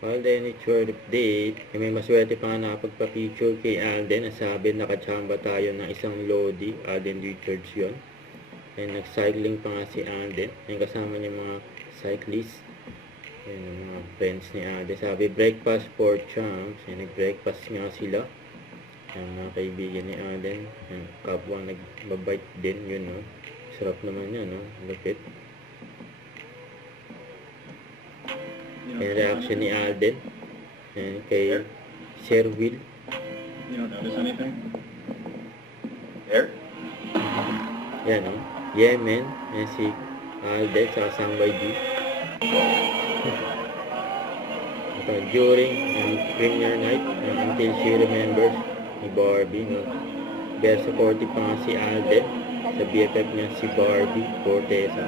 Well, then it's your update. May maswerte pa nga nakapagpa-picture kay Alden. Nasabi nakachamba tayo ng isang Lodi. Alden Richards yun. And nag-cycling pa nga si Alden. Yung kasama niya mga cyclists. Yan yung mga friends ni Alden. Sabi, breakfast for champs. Yan, nag-breakfast nga sila. Yung mga kaibigan ni Alden. Yung kapwa nagbabite din yun, no? Sarap naman yan, no? Lupit. Yung reaction ni Alden. Yan, kay Sir Will. You don't notice anything? There? Yan, no? Yemen. Yan si Alden sa Sangway G. During premiere night, until she remembers ni Barbie, no? Very supportive pa nga si Alden sa BFF niya si Barbie Fortesa.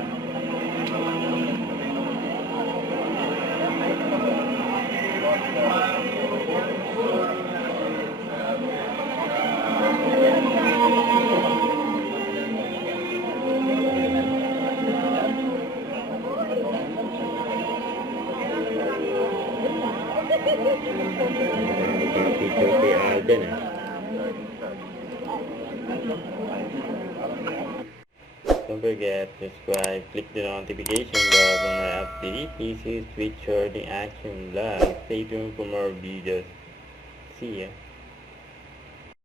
Picture kay Alden, Don't forget to subscribe, click the notification bell for my update. This is Richard the Action Vlog. Stay tuned for more videos. See ya.